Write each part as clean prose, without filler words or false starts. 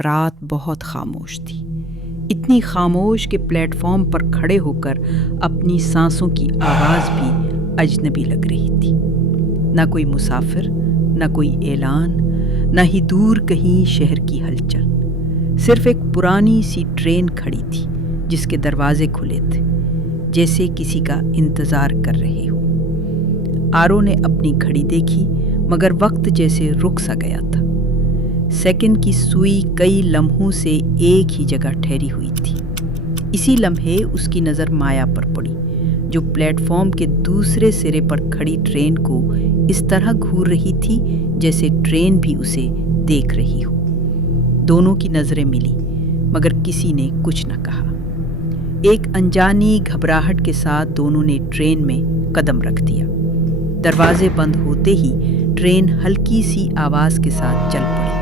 رات بہت خاموش تھی، اتنی خاموش کہ پلیٹ فارم پر کھڑے ہو کر اپنی سانسوں کی آواز بھی اجنبی لگ رہی تھی۔ نہ کوئی مسافر، نہ کوئی اعلان، نہ ہی دور کہیں شہر کی ہلچل، صرف ایک پرانی سی ٹرین کھڑی تھی جس کے دروازے کھلے تھے، جیسے کسی کا انتظار کر رہے ہو۔ آرو نے اپنی گھڑی دیکھی، مگر وقت جیسے رک سا گیا تھا۔ سیکنڈ کی سوئی کئی لمحوں سے ایک ہی جگہ ٹھہری ہوئی تھی۔ اسی لمحے اس کی نظر مایا پر پڑی، جو پلیٹ فارم کے دوسرے سرے پر کھڑی ٹرین کو اس طرح گھور رہی تھی جیسے ٹرین بھی اسے دیکھ رہی ہو۔ دونوں کی نظریں ملی، مگر کسی نے کچھ نہ کہا۔ ایک انجانی گھبراہٹ کے ساتھ دونوں نے ٹرین میں قدم رکھ دیا۔ دروازے بند ہوتے ہی ٹرین ہلکی سی آواز کے ساتھ چل پڑی۔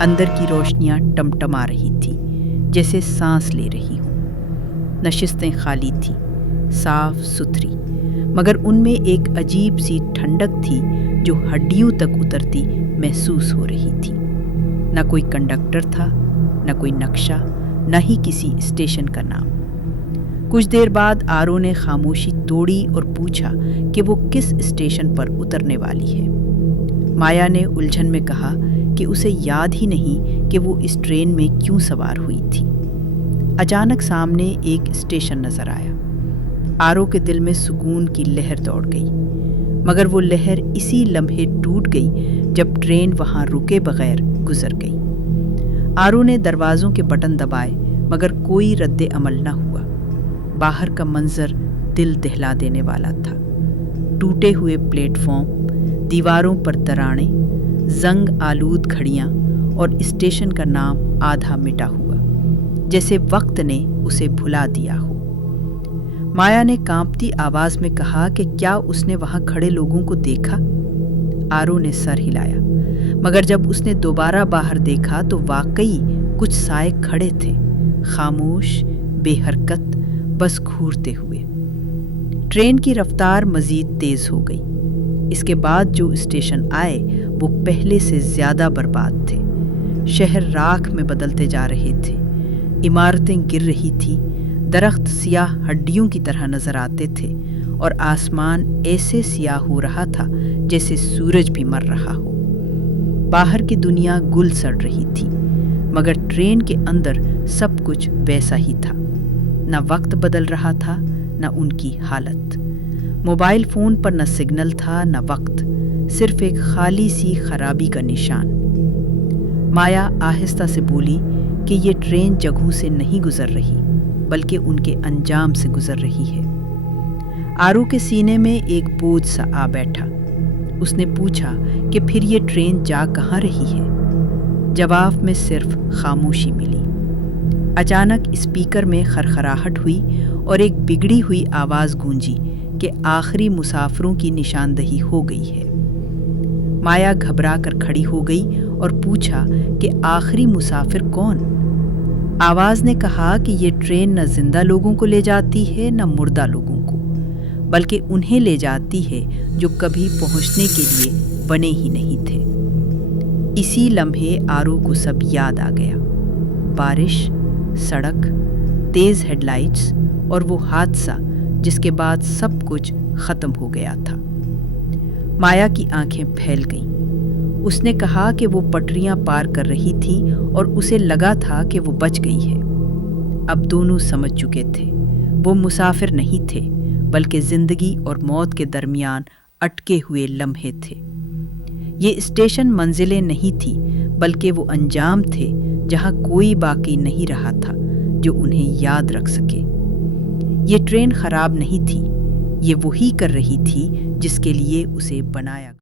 اندر کی روشنیاں ٹمٹما رہی تھی، جیسے سانس لے رہی ہوں۔ نشستیں خالی تھیں، صاف ستھری، مگر ان میں ایک عجیب سی ٹھنڈک تھی جو ہڈیوں تک اترتی محسوس ہو رہی تھی۔ نہ کوئی کنڈکٹر تھا، نہ کوئی نقشہ، نہ ہی کسی اسٹیشن کا نام۔ کچھ دیر بعد آرو نے خاموشی توڑی اور پوچھا کہ وہ کس اسٹیشن پر اترنے والی ہے۔ مایا نے الجھن میں کہا کہ اسے یاد ہی نہیں کہ وہ اس ٹرین میں کیوں سوار ہوئی تھی۔ اچانک سامنے ایک اسٹیشن نظر آیا۔ آرو کے دل میں سکون کی لہر دوڑ گئی، مگر وہ لہر اسی لمحے ٹوٹ گئی جب ٹرین وہاں رکے بغیر گزر گئی۔ آرو نے دروازوں کے بٹن دبائے، مگر کوئی رد عمل نہ ہوا۔ باہر کا منظر دل دہلا دینے والا تھا۔ ٹوٹے ہوئے پلیٹ فارم، دیواروں پر دراڑیں، زنگ آلود کھڑیاں اور اسٹیشن کا نام آدھا مٹا ہوا، جیسے وقت نے اسے بھلا دیا ہو۔ مایا نے کانپتی آواز میں کہا کہ کیا اس نے وہاں کھڑے لوگوں کو دیکھا؟ آرو نے سر ہلایا، مگر جب اس نے دوبارہ باہر دیکھا تو واقعی کچھ سائے کھڑے تھے، خاموش، بے حرکت، بس گھورتے ہوئے۔ ٹرین کی رفتار مزید تیز ہو گئی۔ اس کے بعد جو اسٹیشن آئے وہ پہلے سے زیادہ برباد تھے۔ شہر راکھ میں بدلتے جا رہے تھے، عمارتیں گر رہی تھیں، درخت سیاہ ہڈیوں کی طرح نظر آتے تھے، اور آسمان ایسے سیاہ ہو رہا تھا جیسے سورج بھی مر رہا ہو۔ باہر کی دنیا گل سڑ رہی تھی، مگر ٹرین کے اندر سب کچھ ویسا ہی تھا۔ نہ وقت بدل رہا تھا، نہ ان کی حالت۔ موبائل فون پر نہ سگنل تھا، نہ وقت، صرف ایک خالی سی خرابی کا نشان۔ مایا آہستہ سے بولی کہ یہ ٹرین جگہوں سے نہیں گزر رہی، بلکہ ان کے انجام سے گزر رہی ہے۔ آرو کے سینے میں ایک بوجھ سا آ بیٹھا۔ اس نے پوچھا کہ پھر یہ ٹرین جا کہاں رہی ہے؟ جواب میں صرف خاموشی ملی۔ اچانک اسپیکر میں خرخراہٹ ہوئی اور ایک بگڑی ہوئی آواز گونجی کہ آخری مسافروں کی نشاندہی ہو گئی ہے۔ مایا گھبرا کر کھڑی ہو گئی اور پوچھا کہ آخری مسافر کون؟ آواز نے کہا کہ یہ ٹرین نہ زندہ لوگوں کو لے جاتی ہے، نہ مردہ لوگوں کو، بلکہ انہیں لے جاتی ہے جو کبھی پہنچنے کے لیے بنے ہی نہیں تھے۔ اسی لمحے آرو کو سب یاد آ گیا۔ بارش، سڑک، تیز ہیڈ لائٹس اور وہ حادثہ جس کے بعد سب کچھ ختم ہو گیا تھا۔ مایا کی آنکھیں پھیل گئیں۔ اس نے کہا کہ وہ پٹریاں پار کر رہی تھی اور اسے لگا تھا کہ وہ بچ گئی ہے۔ اب دونوں سمجھ چکے تھے، وہ مسافر نہیں تھے، بلکہ زندگی اور موت کے درمیان اٹکے ہوئے لمحے تھے۔ یہ اسٹیشن منزلیں نہیں تھی، بلکہ وہ انجام تھے جہاں کوئی باقی نہیں رہا تھا جو انہیں یاد رکھ سکے۔ یہ ٹرین خراب نہیں تھی، یہ وہی کر رہی تھی جس کے لیے اسے بنایا